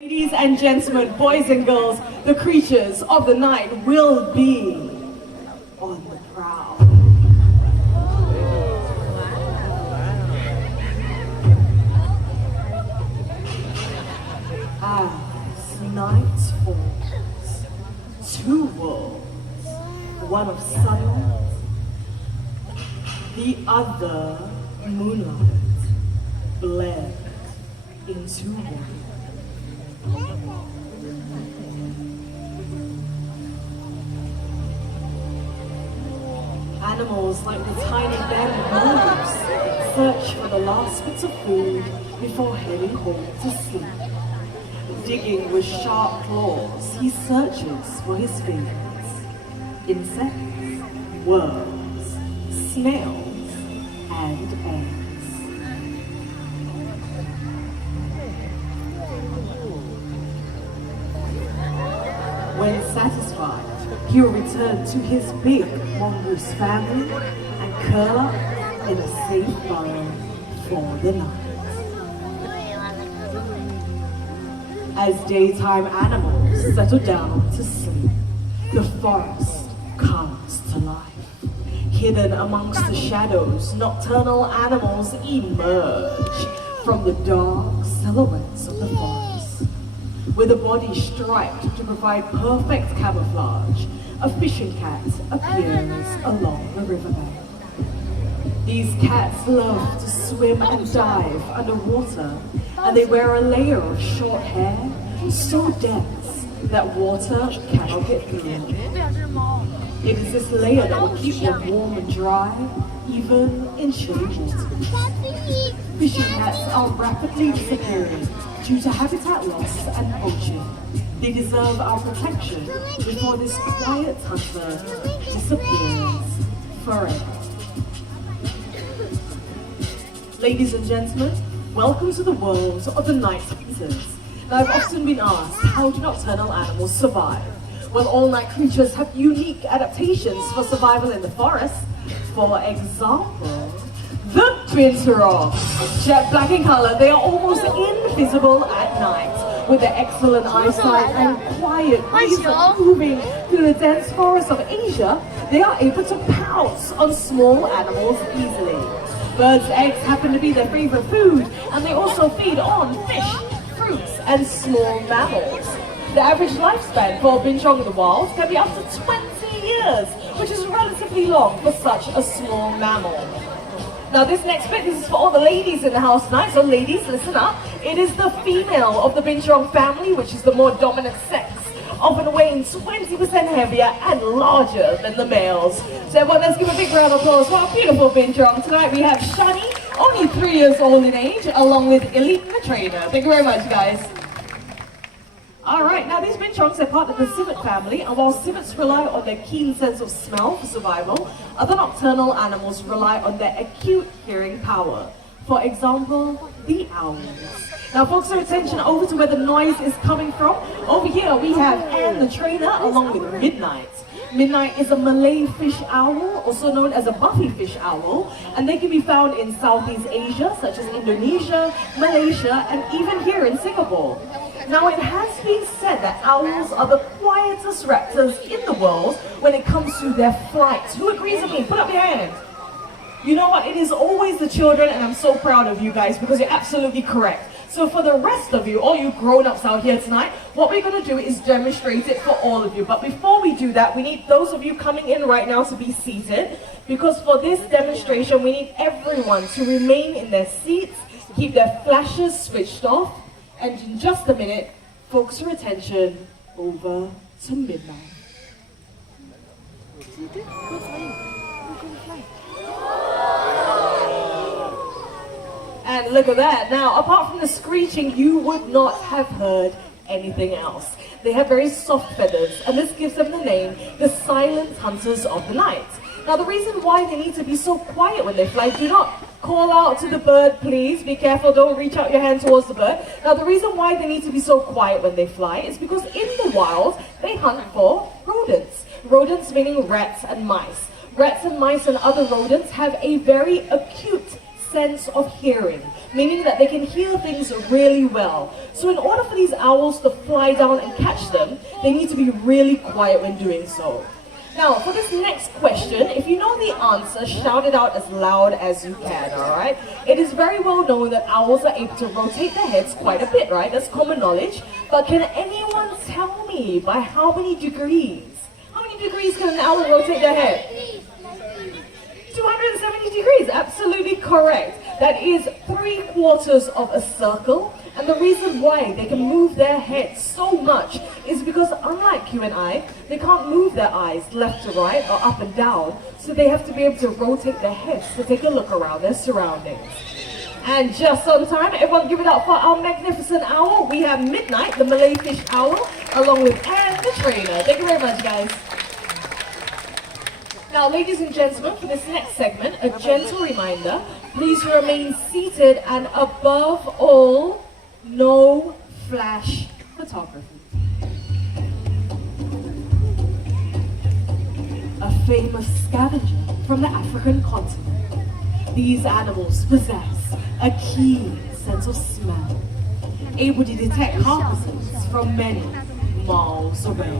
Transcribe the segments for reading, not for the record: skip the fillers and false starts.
Ladies and gentlemen, boys and girls, the creatures of the night will be on the prowl. As night falls, two worlds, one of sunlight, the other moonlight, blend into one. Animals like the tiny bamboos search for the last bits of food before heading home to sleep. Digging with sharp claws, he searches for his favorites: insects, worms, snails, and eggs. When satisfied, he will return to his big mongoose family and curl up in a safe burrow for the night. As daytime animals settle down to sleep, the forest comes to life. Hidden amongst the shadows, nocturnal animals emerge from the dark silhouettes of the forest. With a body striped to provide perfect camouflage, a fishing cat appears along the riverbank. These cats love to swim and dive underwater, and they wear a layer of short hair so dense that water cannot get through it. It is this layer that will keep them warm and dry, even in chilly waters. Fishing cats are rapidly disappearing due to habitat loss and poaching. They deserve our protection before this quiet hunter disappears forever. Ladies and gentlemen, welcome to the world of the night hunters. Now, I've often been asked, how do nocturnal animals survive? Well, all night creatures have unique adaptations for survival in the forest. For example, the binturong. Jet black in color, they are almost invisible at night. With their excellent eyesight and quiet ways of moving through the dense forests of Asia, they are able to pounce on small animals easily. Birds' eggs happen to be their favorite food, and they also feed on fish, fruits, and small mammals. The average lifespan for a binturong in the wild can be up to 20 years, which is relatively long for such a small mammal. Now this next bit, this is for all the ladies in the house tonight, so ladies, listen up. It is the female of the binturong family, which is the more dominant sex, often weighing 20% heavier and larger than the males. So everyone, let's give a big round of applause for our beautiful binturong. Tonight we have Shani, only 3 years old in age, along with Elite the trainer. Thank you very much, guys. Alright, now these binturongs are part of the civet family, and while civets rely on their keen sense of smell for survival, other nocturnal animals rely on their acute hearing power. For example, the owls. Now focus your attention over to where the noise is coming from. Over here we have Anne the trainer along with Midnight. Midnight is a Malay fish owl, also known as a buffy fish owl, and they can be found in Southeast Asia, such as Indonesia, Malaysia, and even here in Singapore. Now it has been said that owls are the quietest raptors in the world when it comes to their flight. Who agrees with me? Put up your hand. You know what? It is always the children, and I'm so proud of you guys because you're absolutely correct. So for the rest of you, all you grown-ups out here tonight, what we're going to do is demonstrate it for all of you. But before we do that, we need those of you coming in right now to be seated, because for this demonstration, we need everyone to remain in their seats, keep their flashes switched off, and in just a minute, focus your attention over to Midnight. And look at that. Now, apart from the screeching, you would not have heard anything else. They have very soft feathers, and this gives them the name, the silent hunters of the night. Now, the reason why they need to be so quiet when they fly, do not call out to the bird, please. Be careful, don't reach out your hand towards the bird. Now, the reason why they need to be so quiet when they fly is because in the wild, they hunt for rodents. Rodents meaning rats and mice. Rats and mice and other rodents have a very acute sense of hearing, meaning that they can hear things really well. So in order for these owls to fly down and catch them, they need to be really quiet when doing so. Now, for this next question, if you know the answer, shout it out as loud as you can, alright? It is very well known that owls are able to rotate their heads quite a bit, right? That's common knowledge. But can anyone tell me by how many degrees? How many degrees can an owl rotate their head? 270 degrees, absolutely correct. That is 3/4 of a circle. And the reason why they can move their head so much is because unlike you and I, they can't move their eyes left to right or up and down. So they have to be able to rotate their heads to take a look around their surroundings. And just on time, everyone give it up for our magnificent owl. We have Midnight, the Malay fish owl, along with Anne, the trainer. Thank you very much, guys. Now, ladies and gentlemen, for this next segment, a gentle reminder, please remain seated and above all, no flash photography. A famous scavenger from the African continent, these animals possess a keen sense of smell, able to detect carcasses from many miles away.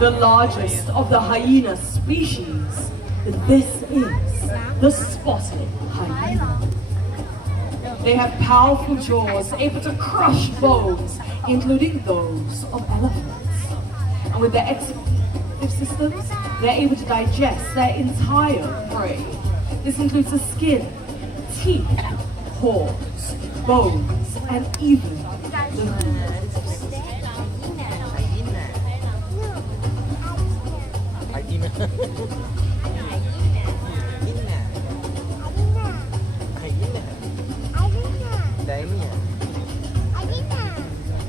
The largest of the hyena species, this is the spotted hyena. They have powerful jaws able to crush bones, including those of elephants. And with their executive systems, they're able to digest their entire prey. This includes the skin, teeth, horns, bones, and even the hooves.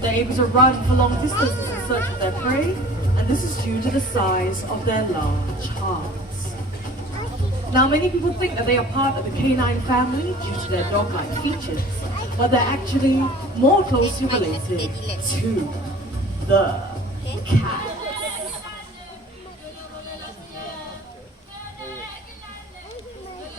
They're able to run for long distances in search of their prey, and this is due to the size of their large hearts. Now, many people think that they are part of the canine family due to their dog-like features, but they're actually more closely related to the cat.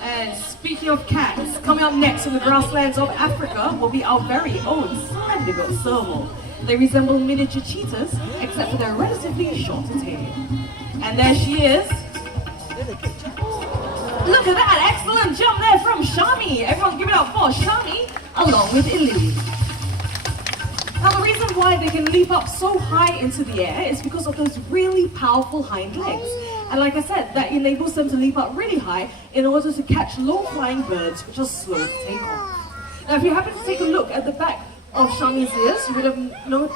And speaking of cats, coming up next in the grasslands of Africa will be our very own Sandigot serval. They resemble miniature cheetahs, except for their relatively shorter tail. And there she is. Look at that, excellent jump there from Shami. Everyone give it up for Shami, along with Ili. Now the reason why they can leap up so high into the air is because of those really powerful hind legs. And like I said, that enables them to leap up really high in order to catch low-flying birds which are slow to take off. Now if you happen to take a look at the back of Shami's ears, you would have known...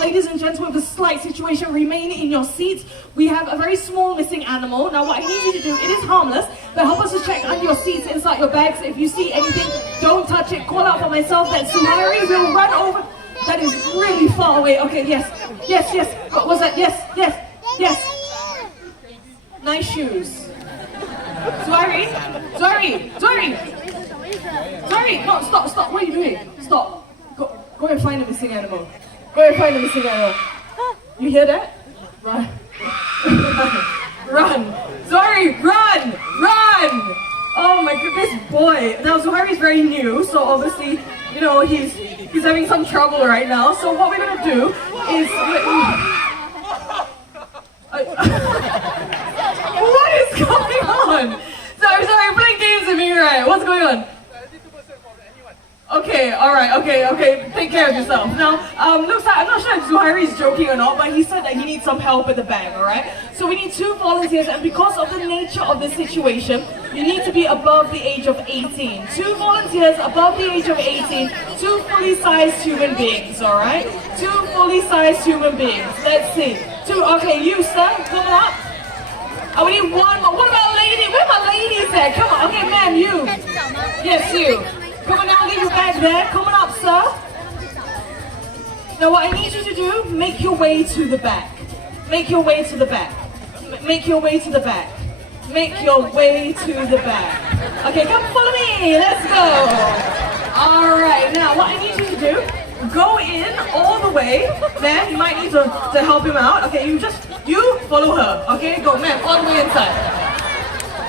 Ladies and gentlemen, the slight situation, remain in your seats. We have a very small missing animal. Now what I need you to do, it is harmless, but help us to check under your seats, inside your bags. If you see anything, don't touch it. Call out for myself that Suhairi will run over. That is really far away. Okay, yes. What was that? Yes. Nice shoes. Suhairi, no, stop. What are you doing? Stop. Go and find the missing animal. You hear that? Run. Run. Sorry, run. Oh my goodness, boy. Now Zuhairi's very new, so obviously, you know, he's having some trouble right now. So what we're gonna do is... What is going on? Sorry, you're playing games with me, right? What's going on? Okay, alright, okay, take care of yourself. Now, looks like, I'm not sure if Zuhairi is joking or not, but he said that he needs some help with the bag, alright? So we need 2 volunteers, and because of the nature of the situation, you need to be above the age of 18. 2 volunteers above the age of 18, 2 fully sized human beings, alright? 2 fully sized human beings. Let's see. 2, okay, you sir, come up. Oh, we need 1 more. What about lady? Where are my ladies at? Come on, okay, ma'am, you. Yes, you. Come on now, leave your bag there. Come on up, sir. Now what I need you to do, make your way to the back. Make your way to the back. Make your way to the back. Make your way to the back. Okay, come follow me. Let's go. Alright, now what I need you to do, go in all the way. Man, you might need to help him out. Okay, you follow her. Okay, go, man, all the way inside.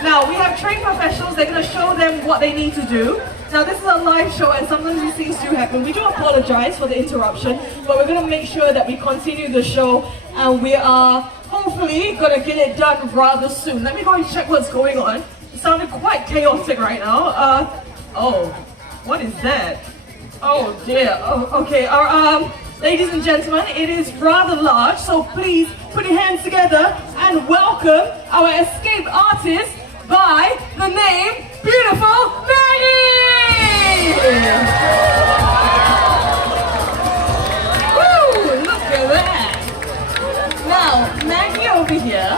Now, we have trained professionals. They're going to show them what they need to do. Now, this is a live show and sometimes these things do happen. We do apologize for the interruption, but we're going to make sure that we continue the show and we are hopefully going to get it done rather soon. Let me go and check what's going on. It sounded quite chaotic right now. Oh, what is that? Oh dear. Oh, okay. Ladies and gentlemen, it is rather large, so please put your hands together and welcome our escape artist by the name Beautiful Maggie! Woo! Look at that! Now, Maggie over here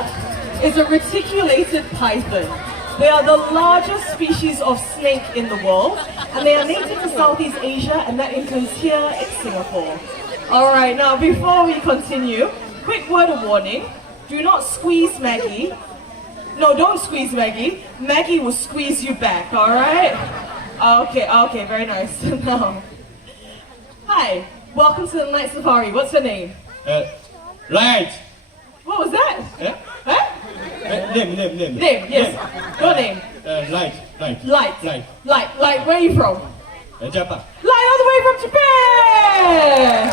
is a reticulated python. They are the largest species of snake in the world, and they are native to Southeast Asia, and that includes here in Singapore. Alright, now before we continue, quick word of warning, do not squeeze Maggie. No, don't squeeze Maggie. Maggie will squeeze you back, alright? Okay, very nice. Now, hi, welcome to the Night Safari. What's your name? Light. What was that? Yeah? Huh? Name. Name, yes. Your name? Light, where are you from? Japan. Light all the way from Japan!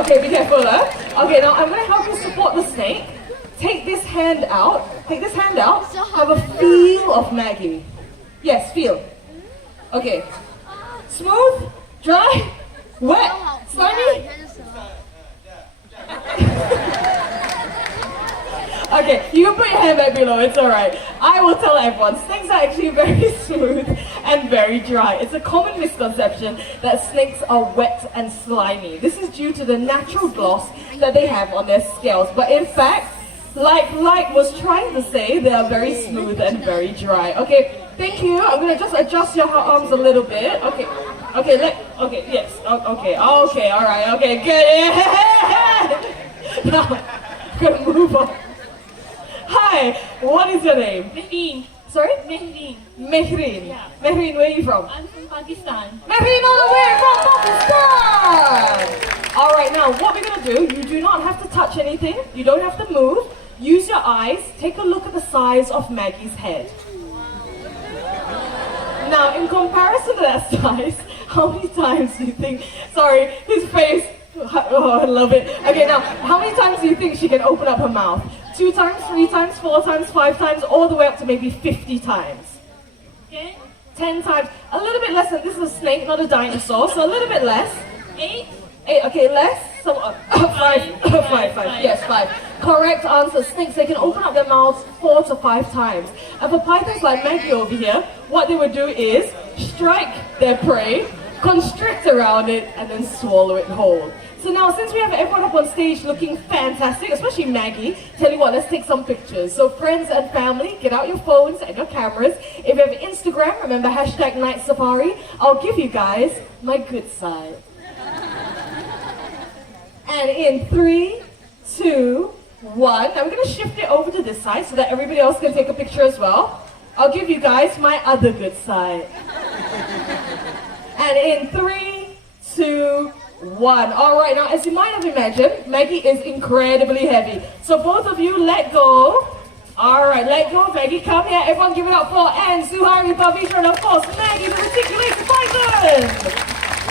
Okay, be careful, huh? Okay, now I'm gonna help you support the snake. Take this hand out, have a feel of Maggie. Yes, feel. Okay. Smooth, dry, wet, slimy? Okay, you can put your hand back below, it's alright. I will tell everyone, snakes are actually very smooth and very dry. It's a common misconception that snakes are wet and slimy. This is due to the natural gloss that they have on their scales. But in fact, like Light was trying to say, they are very smooth and very dry. Okay, thank you. I'm going to just adjust your arms a little bit. Okay, yes. Okay, alright, okay, good. Now, I'm going to move on. Hi, what is your name? Mehreen. Sorry? Mehreen. Mehreen. Yeah. Mehreen, where are you from? I'm from Pakistan. Mehreen all the way from Pakistan! Alright, now what we're going to do, you do not have to touch anything. You don't have to move. Use your eyes. Take a look at the size of Maggie's head. Now, in comparison to that size, how many times do you think... Sorry, his face... Oh, I love it. Okay, now, how many times do you think she can open up her mouth? 2 times, 3 times, 4 times, 5 times, all the way up to maybe 50 times. 10 times. A little bit less than this is a snake, not a dinosaur, so a little bit less. 8. Okay, less. So, 5. Yes, 5. Correct answer. Snakes, they can open up their mouths 4 to 5 times. And for pythons like Maggie over here, what they would do is strike their prey, constrict around it, and then swallow it whole. So now, since we have everyone up on stage looking fantastic, especially Maggie, tell you what, let's take some pictures. So friends and family, get out your phones and your cameras. If you have Instagram, remember hashtag Night Safari. I'll give you guys my good side. And in 3, 2, 1, now we're going to shift it over to this side so that everybody else can take a picture as well. I'll give you guys my other good side. And in 3, 2, 1. Alright, now as you might have imagined, Maggie is incredibly heavy. So both of you let go. Alright, let go. Maggie, come here. Everyone give it up for Anne, Suhari, Pavitra, and of course Maggie, the reticulated python.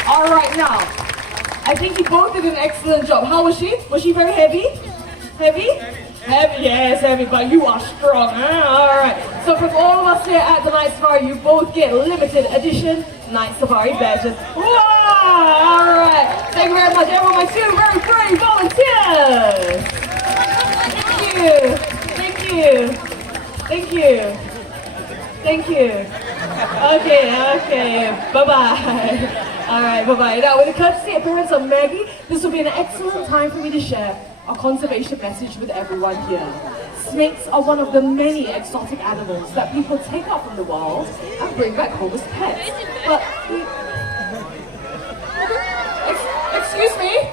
Alright, now, I think you both did an excellent job. How was she? Was she very heavy? Heavy? Heavy, yes, heavy, but you are strong, huh? Alright, so from all of us here at the Night Safari, you both get limited edition Night Safari badges. Wow! Alright, thank you very much, everyone, my 2 very brave volunteers! Thank you. Okay, bye-bye. Alright, bye-bye. Now, with the courtesy appearance of Maggie, this will be an excellent time for me to share a conservation message with everyone here. Snakes are one of the many exotic animals that people take out from the wild and bring back home as pets. But excuse me?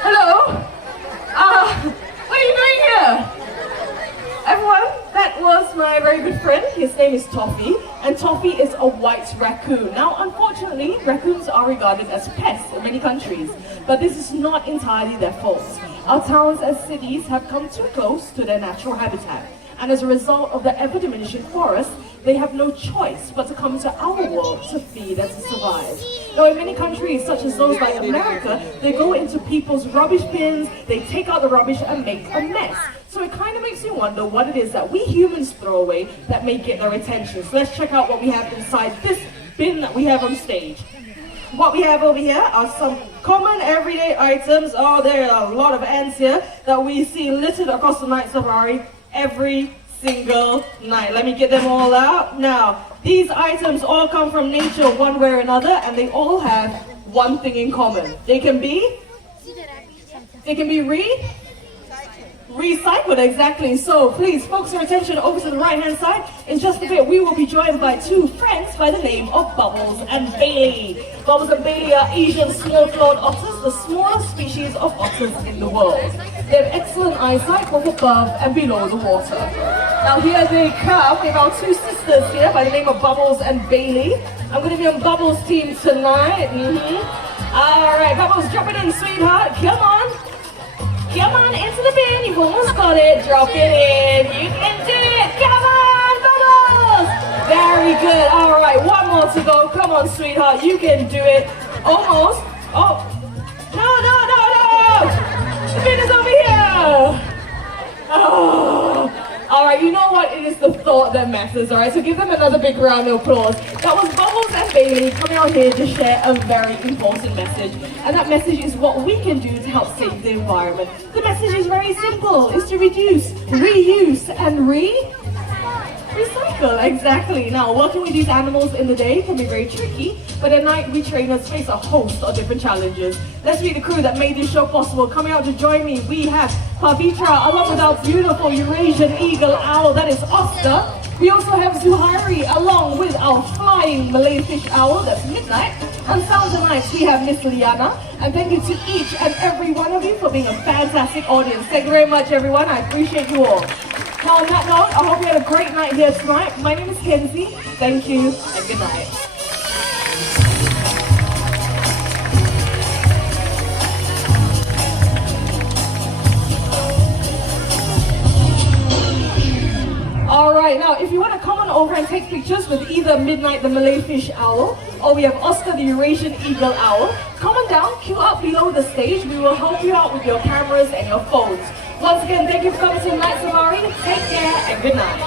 Hello? What are you doing here? Everyone, that was my very good friend. His name is Toffee, and Toffee is a white raccoon. Now, unfortunately, raccoons are regarded as pests in many countries, but this is not entirely their fault. Our towns and cities have come too close to their natural habitat, and as a result of the ever-diminishing forests, they have no choice but to come to our world to feed and to survive. Now, in many countries, such as those like America, they go into people's rubbish bins, they take out the rubbish and make a mess. So it kind of makes you wonder what it is that we humans throw away that may get their attention. So let's check out what we have inside this bin that we have on stage. What we have over here are some common everyday items. Oh, there are a lot of ants here that we see littered across the night safari every single night. Let me get them all out. Now, these items all come from nature one way or another, and they all have one thing in common. They can be recycled, exactly. So please focus your attention over to the right hand side. In just a bit, we will be joined by two friends by the name of Bubbles and Bailey. Bubbles and Bailey are Asian small-clawed otters, the smallest species of otters in the world. They have excellent eyesight both above and below the water. Now here they come with our two sisters here by the name of Bubbles and Bailey. I'm going to be on Bubbles' team tonight. All right, Bubbles, drop it in, sweetheart. Come on. Come on into the bin, you've almost got it, drop it in, you can do it, come on, Bubbles! Very good, all right, one more to go, come on sweetheart, you can do it, almost, oh, no, the bin is over here! Oh. All right, you know what? It is the thought that matters, all right? So give them another big round of applause. That was Bubbles and Bailey coming out here to share a very important message. And that message is what we can do to help save the environment. The message is very simple. It's to reduce, reuse, and recycle, exactly. Now, working with these animals in the day can be very tricky, but at night we trainers face a host of different challenges. Let's meet the crew that made this show possible. Coming out to join me, we have Pavitra, along with our beautiful Eurasian eagle owl, that is Oscar. We also have Zuhairi, along with our flying Malay fish owl, that's Midnight. And sounds and lights, we have Miss Liana. And thank you to each and every one of you for being a fantastic audience. Thank you very much, everyone. I appreciate you all. Now, on that note, I hope you had a great night here tonight. My name is Kenzie. Thank you, and good night. All right, now if you want to come on over and take pictures with either Midnight the Malay fish owl, or we have Oscar the Eurasian eagle owl, come on down, queue up below the stage. We will help you out with your cameras and your phones. Once again, thank you for coming to Night Safari. Take care and good night.